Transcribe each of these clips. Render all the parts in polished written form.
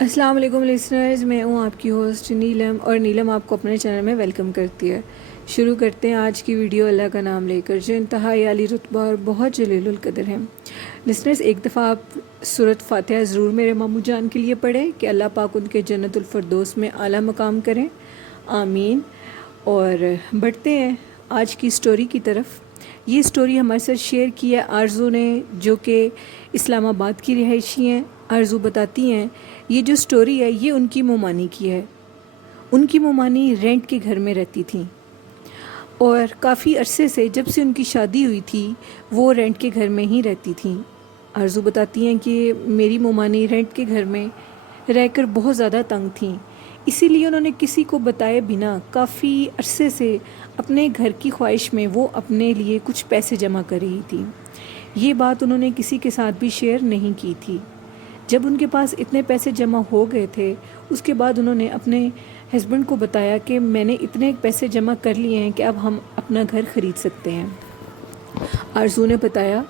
السلام علیکم لسنرز، میں ہوں آپ کی ہوسٹ نیلم، اور نیلم آپ کو اپنے چینل میں ویلکم کرتی ہے۔ شروع کرتے ہیں آج کی ویڈیو اللہ کا نام لے کر، جو انتہائی عالی رتبہ اور بہت جلیل القدر ہے۔ لسنرز، ایک دفعہ آپ سورۃ فاتحہ ضرور میرے ماموں جان کے لیے پڑھیں کہ اللہ پاک ان کے جنت الفردوس میں اعلیٰ مقام کریں، آمین۔ اور بڑھتے ہیں آج کی سٹوری کی طرف۔ یہ سٹوری ہمارے ساتھ شیئر کی ہے آرزو نے، جو کہ اسلام آباد کی رہائشی ہیں۔ آرزو بتاتی ہیں یہ جو سٹوری ہے یہ ان کی مومانی کی ہے۔ ان کی مومانی رینٹ کے گھر میں رہتی تھیں، اور کافی عرصے سے جب سے ان کی شادی ہوئی تھی وہ رینٹ کے گھر میں ہی رہتی تھیں۔ آرزو بتاتی ہیں کہ میری مومانی رینٹ کے گھر میں رہ کر بہت زیادہ تنگ تھیں، اسی لیے انہوں نے کسی کو بتائے بنا کافی عرصے سے اپنے گھر کی خواہش میں وہ اپنے لیے کچھ پیسے جمع کر رہی تھی۔ یہ بات انہوں نے کسی کے ساتھ بھی شیئر نہیں کی تھی۔ جب ان کے پاس اتنے پیسے جمع ہو گئے تھے، اس کے بعد انہوں نے اپنے ہسبینڈ کو بتایا کہ میں نے اتنے پیسے جمع کر لیے ہیں کہ اب ہم اپنا گھر خرید سکتے ہیں۔ آرزو نے بتایا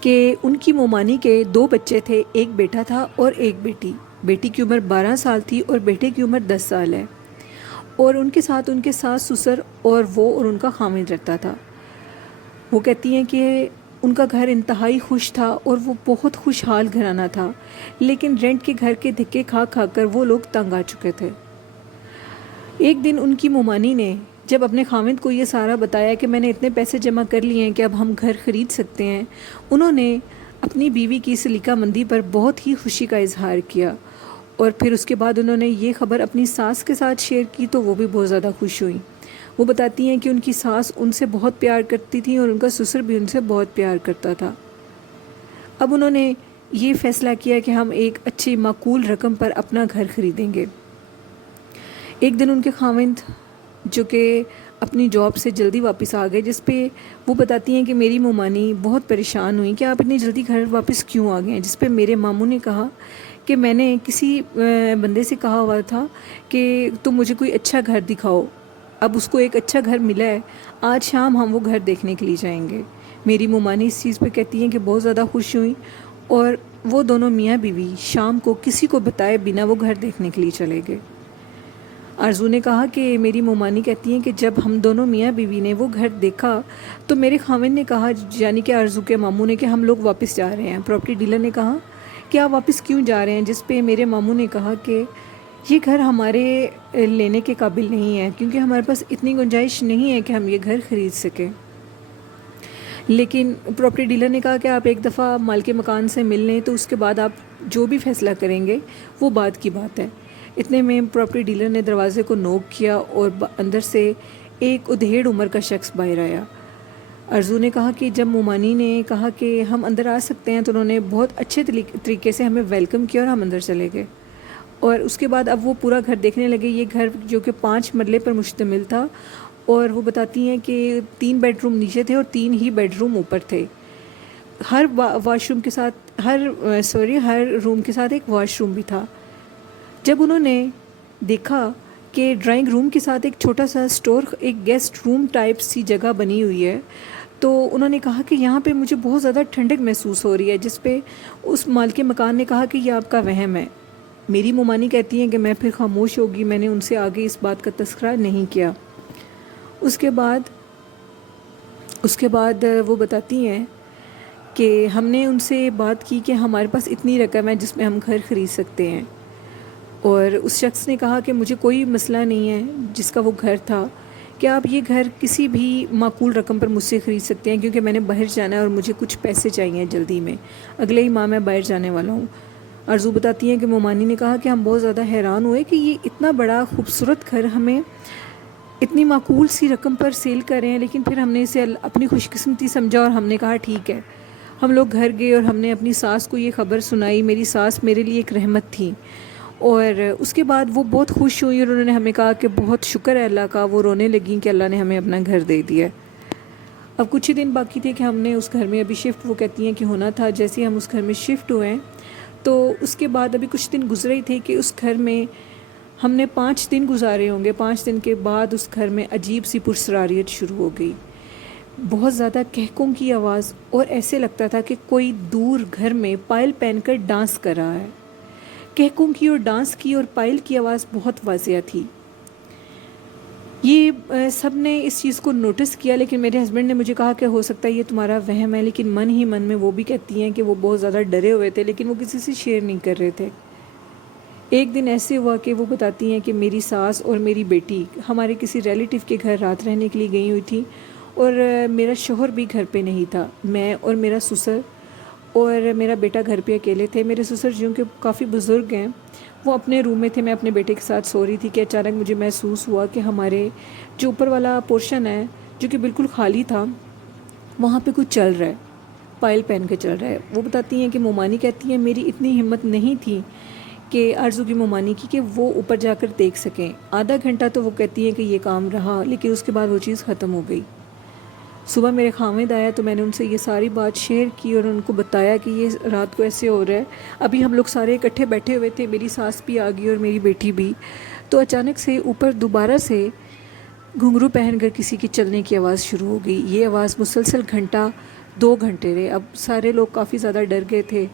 کہ ان کی مومانی کے 2 بچے تھے، ایک بیٹا تھا اور ایک بیٹی۔ بیٹی کی عمر 12 سال تھی اور بیٹے کی عمر 10 سال ہے، اور ان کے ساتھ ان کے ساس سسر اور وہ اور ان کا خامند رہتا تھا۔ وہ کہتی ہیں کہ ان کا گھر انتہائی خوش تھا اور وہ بہت خوشحال گھرانہ تھا، لیکن رینٹ کے گھر کے دھکے کھا کھا کر وہ لوگ تنگ آ چکے تھے۔ ایک دن ان کی مومانی نے جب اپنے خامند کو یہ سارا بتایا کہ میں نے اتنے پیسے جمع کر لیے ہیں کہ اب ہم گھر خرید سکتے ہیں، انہوں نے اپنی بیوی کی سلیقہ مندی پر بہت ہی خوشی کا اظہار کیا، اور پھر اس کے بعد انہوں نے یہ خبر اپنی ساس کے ساتھ شیئر کی تو وہ بھی بہت زیادہ خوش ہوئی۔ وہ بتاتی ہیں کہ ان کی ساس ان سے بہت پیار کرتی تھی اور ان کا سسر بھی ان سے بہت پیار کرتا تھا۔ اب انہوں نے یہ فیصلہ کیا کہ ہم ایک اچھی معقول رقم پر اپنا گھر خریدیں گے۔ ایک دن ان کے خاوند جو کہ اپنی جاب سے جلدی واپس آ گئے، جس پہ وہ بتاتی ہیں کہ میری مومانی بہت پریشان ہوئی کہ آپ اتنی جلدی گھر واپس کیوں آ گئے ہیں، جس پہ میرے ماموں نے کہا کہ میں نے کسی بندے سے کہا ہوا تھا کہ تم مجھے کوئی اچھا گھر دکھاؤ، اب اس کو ایک اچھا گھر ملا ہے، آج شام ہم وہ گھر دیکھنے کے لیے جائیں گے۔ میری مومانی اس چیز پہ کہتی ہیں کہ بہت زیادہ خوش ہوئیں، اور وہ دونوں میاں بیوی شام کو کسی کو بتائے بنا وہ گھر دیکھنے کے لیے چلے گئے۔ آرزو نے کہا کہ میری مومانی کہتی ہیں کہ جب ہم دونوں میاں بیوی نے وہ گھر دیکھا تو میرے خاوند نے کہا، یعنی کہ آرزو کے ماموں نے، کہ ہم لوگ واپس جا رہے ہیں۔ پراپرٹی ڈیلر نے کہا کہ آپ واپس کیوں جا رہے ہیں، جس پہ میرے ماموں نے کہا کہ یہ گھر ہمارے لینے کے قابل نہیں ہے، کیونکہ ہمارے پاس اتنی گنجائش نہیں ہے کہ ہم یہ گھر خرید سکیں۔ لیکن پراپرٹی ڈیلر نے کہا کہ آپ ایک دفعہ مالک مکان سے مل لیں تو اس کے بعد آپ جو بھی فیصلہ کریں گے وہ بعد کی بات ہے۔ اتنے میں پراپرٹی ڈیلر نے دروازے کو نوک کیا اور اندر سے ایک ادھیڑ عمر کا شخص باہر آیا۔ آرزو نے کہا کہ جب مومانی نے کہا کہ ہم اندر آ سکتے ہیں تو انہوں نے بہت اچھے طریقے سے ہمیں ویلکم کیا اور ہم اندر چلے گئے، اور اس کے بعد اب وہ پورا گھر دیکھنے لگے۔ یہ گھر جو کہ 5 مرلے پر مشتمل تھا، اور وہ بتاتی ہیں کہ 3 بیڈ روم نیچے تھے اور 3 ہی بیڈ روم اوپر تھے۔ ہر واش روم کے ساتھ ہر روم کے ساتھ ایک واش روم بھی تھا۔ جب انہوں نے دیکھا کہ ڈرائنگ روم کے ساتھ ایک چھوٹا سا سٹور، ایک گیسٹ روم ٹائپ سی جگہ بنی ہوئی ہے، تو انہوں نے کہا کہ یہاں پہ مجھے بہت زیادہ ٹھنڈک محسوس ہو رہی ہے، جس پہ اس مالک مکان نے کہا کہ یہ آپ کا وہم ہے۔ میری مومانی کہتی ہیں کہ میں پھر خاموش ہوگی، میں نے ان سے آگے اس بات کا تذکرہ نہیں کیا۔ اس کے بعد وہ بتاتی ہیں کہ ہم نے ان سے بات کی کہ ہمارے پاس اتنی رقم ہے جس میں ہم گھر خرید سکتے ہیں، اور اس شخص نے کہا کہ مجھے کوئی مسئلہ نہیں ہے جس کا وہ گھر تھا، کہ آپ یہ گھر کسی بھی معقول رقم پر مجھ سے خرید سکتے ہیں، کیونکہ میں نے باہر جانا ہے اور مجھے کچھ پیسے چاہیے جلدی میں، اگلے ہی ماہ میں باہر جانے والا ہوں۔ آرزو بتاتی ہیں کہ مومانی نے کہا کہ ہم بہت زیادہ حیران ہوئے کہ یہ اتنا بڑا خوبصورت گھر ہمیں اتنی معقول سی رقم پر سیل کر رہے ہیں، لیکن پھر ہم نے اسے اپنی خوش قسمتی سمجھا اور ہم نے کہا ٹھیک ہے۔ ہم لوگ گھر گئے اور ہم نے اپنی ساس کو یہ خبر سنائی۔ میری ساس میرے لیے ایک رحمت تھی، اور اس کے بعد وہ بہت خوش ہوئی اور انہوں نے ہمیں کہا کہ بہت شکر ہے اللہ کا۔ وہ رونے لگیں کہ اللہ نے ہمیں اپنا گھر دے دیا۔ اب کچھ ہی دن باقی تھے کہ ہم نے اس گھر میں ابھی شفٹ، وہ کہتی ہیں کہ ہونا تھا۔ جیسے ہی ہم اس گھر میں شفٹ ہوئے تو اس کے بعد ابھی کچھ دن گزرے ہی تھے کہ اس گھر میں ہم نے 5 دن گزارے ہوں گے۔ 5 دن کے بعد اس گھر میں عجیب سی پرسراریت شروع ہو گئی، بہت زیادہ کہکوں کی آواز، اور ایسے لگتا تھا کہ کوئی دور گھر میں پائل پہن کر ڈانس کر رہا ہے۔ کہکوں کی اور ڈانس کی اور پائل کی آواز بہت واضح تھی۔ یہ سب نے اس چیز کو نوٹس کیا، لیکن میرے ہسبینڈ نے مجھے کہا کہ ہو سکتا ہے یہ تمہارا وہم ہے، لیکن من ہی من میں وہ بھی کہتی ہیں کہ وہ بہت زیادہ ڈرے ہوئے تھے، لیکن وہ کسی سے شیئر نہیں کر رہے تھے۔ ایک دن ایسے ہوا کہ وہ بتاتی ہیں کہ میری ساس اور میری بیٹی ہمارے کسی ریلیٹیو کے گھر رات رہنے کے لیے گئی ہوئی تھی، اور میرا شوہر بھی گھر پہ نہیں تھا۔ میں اور میرا سسر اور میرا بیٹا گھر پہ اکیلے تھے۔ میرے سسر جو کہ کافی بزرگ ہیں، وہ اپنے روم میں تھے، میں اپنے بیٹے کے ساتھ سو رہی تھی کہ اچانک مجھے محسوس ہوا کہ ہمارے جو اوپر والا پورشن ہے جو کہ بالکل خالی تھا، وہاں پہ کچھ چل رہا ہے، پائل پہن کے چل رہا ہے۔ وہ بتاتی ہیں کہ مومانی کہتی ہیں میری اتنی ہمت نہیں تھی کہ آرزو کی مومانی کی کہ وہ اوپر جا کر دیکھ سکیں۔ آدھا گھنٹہ تو وہ کہتی ہیں کہ یہ کام رہا، لیکن اس کے بعد وہ چیز ختم ہو گئی۔ صبح میرے خاوند آیا تو میں نے ان سے یہ ساری بات شیئر کی اور ان کو بتایا کہ یہ رات کو ایسے ہو رہا ہے۔ ابھی ہم لوگ سارے اکٹھے بیٹھے ہوئے تھے، میری ساس بھی آ گئی اور میری بیٹی بھی، تو اچانک سے اوپر دوبارہ سے گھنگرو پہن کر کسی کے چلنے کی آواز شروع ہو گئی۔ یہ آواز مسلسل گھنٹہ 2 گھنٹے رہے۔ اب سارے لوگ کافی زیادہ ڈر گئے تھے۔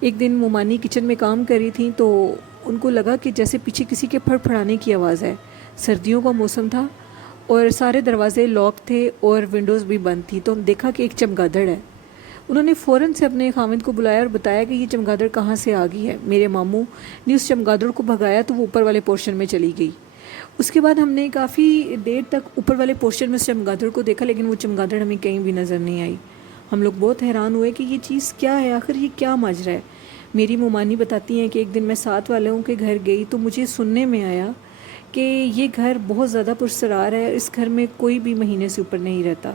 ایک دن مومانی کچن میں کام کر رہی تھیں تو ان کو لگا کہ جیسے پیچھے کسی کے پھڑ پھڑانے کی آواز ہے۔ سردیوں کا موسم تھا اور سارے دروازے لاک تھے اور ونڈوز بھی بند تھی، تو ہم دیکھا کہ ایک چمگادڑ ہے۔ انہوں نے فوراً سے اپنے خاوند کو بلایا اور بتایا کہ یہ چمگادڑ کہاں سے آ گئی ہے۔ میرے ماموں نے اس چمگادڑ کو بھگایا تو وہ اوپر والے پورشن میں چلی گئی۔ اس کے بعد ہم نے کافی دیر تک اوپر والے پورشن میں اس چمگادڑ کو دیکھا، لیکن وہ چمگادڑ ہمیں کہیں بھی نظر نہیں آئی۔ ہم لوگ بہت حیران ہوئے کہ یہ چیز کیا ہے، آخر یہ کیا ماجرا ہے۔ میری مومانی بتاتی ہیں کہ ایک دن میں ساتھ والوں کے گھر گئی تو مجھے سننے میں آیا کہ یہ گھر بہت زیادہ پرسرار ہے، اس گھر میں کوئی بھی مہینے سے اوپر نہیں رہتا،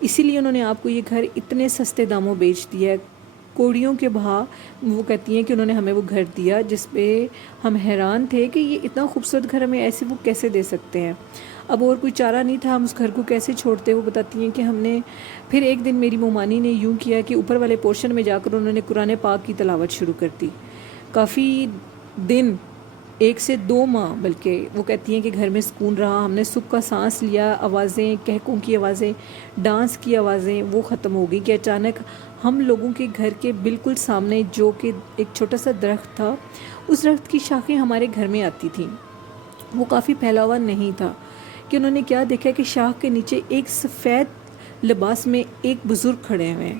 اسی لیے انہوں نے آپ کو یہ گھر اتنے سستے داموں بیچ دیا ہے، کوڑیوں کے بہا۔ وہ کہتی ہیں کہ انہوں نے ہمیں وہ گھر دیا جس پہ ہم حیران تھے کہ یہ اتنا خوبصورت گھر ہمیں ایسے وہ کیسے دے سکتے ہیں۔ اب اور کوئی چارہ نہیں تھا، ہم اس گھر کو کیسے چھوڑتے۔ وہ بتاتی ہیں کہ ہم نے پھر ایک دن میری مومانی نے یوں کیا کہ اوپر والے پورشن میں جا کر انہوں نے قرآن پاک کی تلاوت شروع کر دی۔ کافی دن، 1 سے 2 ماہ بلکہ، وہ کہتی ہیں کہ گھر میں سکون رہا۔ ہم نے صبح کا سانس لیا، آوازیں، کہکوں کی آوازیں، ڈانس کی آوازیں وہ ختم ہو گئی کہ اچانک ہم لوگوں کے گھر کے بالکل سامنے جو کہ ایک چھوٹا سا درخت تھا، اس درخت کی شاخیں ہمارے گھر میں آتی تھیں۔ وہ کافی پھیلا ہوا نہیں تھا کہ انہوں نے کیا دیکھا کہ شاخ کے نیچے ایک سفید لباس میں ایک بزرگ کھڑے ہوئے ہیں۔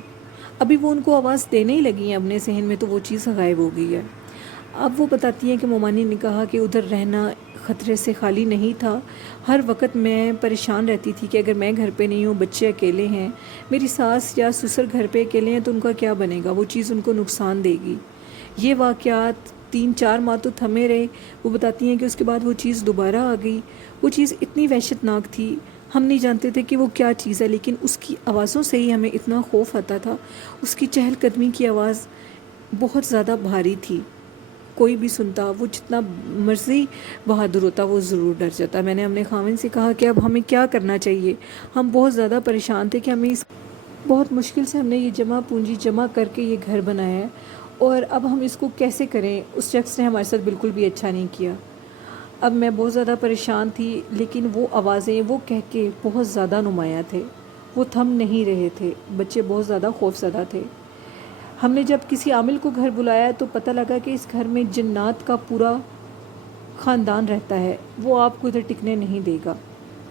ابھی وہ ان کو آواز دینے ہی لگی ہیں اپنے ذہن میں تو وہ چیز غائب ہو گئی ہے۔ اب وہ بتاتی ہیں کہ مومانی نے کہا کہ ادھر رہنا خطرے سے خالی نہیں تھا۔ ہر وقت میں پریشان رہتی تھی کہ اگر میں گھر پہ نہیں ہوں، بچے اکیلے ہیں، میری ساس یا سسر گھر پہ اکیلے ہیں تو ان کا کیا بنے گا، وہ چیز ان کو نقصان دے گی۔ یہ واقعات 3-4 ماہ تو تھمے رہے۔ وہ بتاتی ہیں کہ اس کے بعد وہ چیز دوبارہ آ گئی۔ وہ چیز اتنی وحشت ناک تھی، ہم نہیں جانتے تھے کہ وہ کیا چیز ہے، لیکن اس کی آوازوں سے ہی ہمیں اتنا خوف آتا تھا۔ اس کی چہل قدمی کی آواز بہت زیادہ بھاری تھی، کوئی بھی سنتا، وہ جتنا مرضی بہادر ہوتا، وہ ضرور ڈر جاتا۔ میں نے اپنے خاوند سے کہا کہ اب ہمیں کیا کرنا چاہیے۔ ہم بہت زیادہ پریشان تھے کہ ہمیں بہت مشکل سے ہم نے یہ جمع پونجی جمع کر کے یہ گھر بنایا ہے، اور اب ہم اس کو کیسے کریں۔ اس شخص نے ہمارے ساتھ بالکل بھی اچھا نہیں کیا۔ اب میں بہت زیادہ پریشان تھی، لیکن وہ آوازیں، وہ کہہ کے بہت زیادہ نمایاں تھے، وہ تھم نہیں رہے تھے۔ بچے بہت زیادہ خوف زدہ تھے۔ ہم نے جب کسی عامل کو گھر بلایا تو پتہ لگا کہ اس گھر میں جنات کا پورا خاندان رہتا ہے، وہ آپ کو ادھر ٹکنے نہیں دے گا۔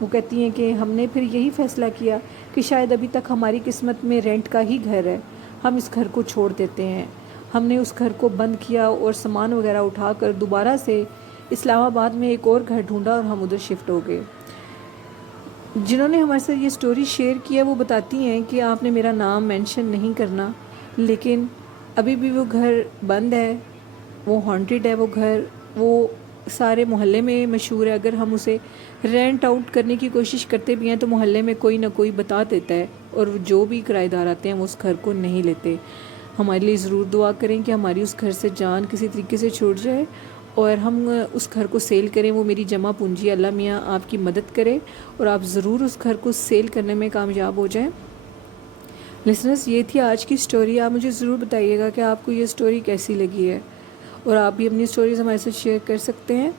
وہ کہتی ہیں کہ ہم نے پھر یہی فیصلہ کیا کہ شاید ابھی تک ہماری قسمت میں رینٹ کا ہی گھر ہے، ہم اس گھر کو چھوڑ دیتے ہیں۔ ہم نے اس گھر کو بند کیا اور سامان وغیرہ اٹھا کر دوبارہ سے اسلام آباد میں ایک اور گھر ڈھونڈا اور ہم ادھر شفٹ ہو گئے۔ جنہوں نے ہمارے ساتھ یہ سٹوری شیئر کیا وہ بتاتی ہیں کہ آپ نے میرا نام مینشن نہیں کرنا، لیکن ابھی بھی وہ گھر بند ہے، وہ ہانٹیڈ ہے، وہ گھر وہ سارے محلے میں مشہور ہے۔ اگر ہم اسے رینٹ آؤٹ کرنے کی کوشش کرتے بھی ہیں تو محلے میں کوئی نہ کوئی بتا دیتا ہے، اور جو بھی کرایہ دار آتے ہیں وہ اس گھر کو نہیں لیتے۔ ہمارے لیے ضرور دعا کریں کہ ہماری اس گھر سے جان کسی طریقے سے چھوٹ جائے اور ہم اس گھر کو سیل کریں۔ وہ میری جمع پونجی اللہ میاں آپ کی مدد کرے اور آپ ضرور اس گھر کو سیل کرنے میں کامیاب ہو جائیں۔ لسنرز، یہ تھی آج کی سٹوری۔ آپ مجھے ضرور بتائیے گا کہ آپ کو یہ سٹوری کیسی لگی ہے، اور آپ بھی اپنی سٹوریز ہمارے ساتھ شیئر کر سکتے ہیں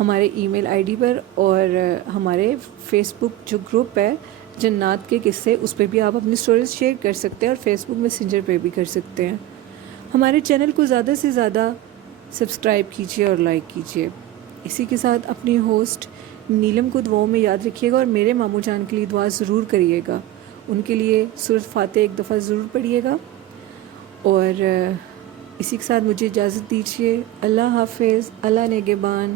ہمارے ای میل آئی ڈی پر، اور ہمارے فیس بک جو گروپ ہے جنات کے قصے، اس پہ بھی آپ اپنی سٹوریز شیئر کر سکتے ہیں، اور فیس بک میسنجر پہ بھی کر سکتے ہیں۔ ہمارے چینل کو زیادہ سے زیادہ سبسکرائب کیجیے اور لائک کیجیے۔ اسی کے ساتھ اپنی ہوسٹ نیلم کو دعاؤں میں یاد رکھیے گا اور میرے ماموں جان کے لیے دعا ضرور کریے گا، ان کے لیے سورۃ فاتح ایک دفعہ ضرور پڑھیے گا۔ اور اسی کے ساتھ مجھے اجازت دیجیے۔ اللہ حافظ، اللہ نگہبان۔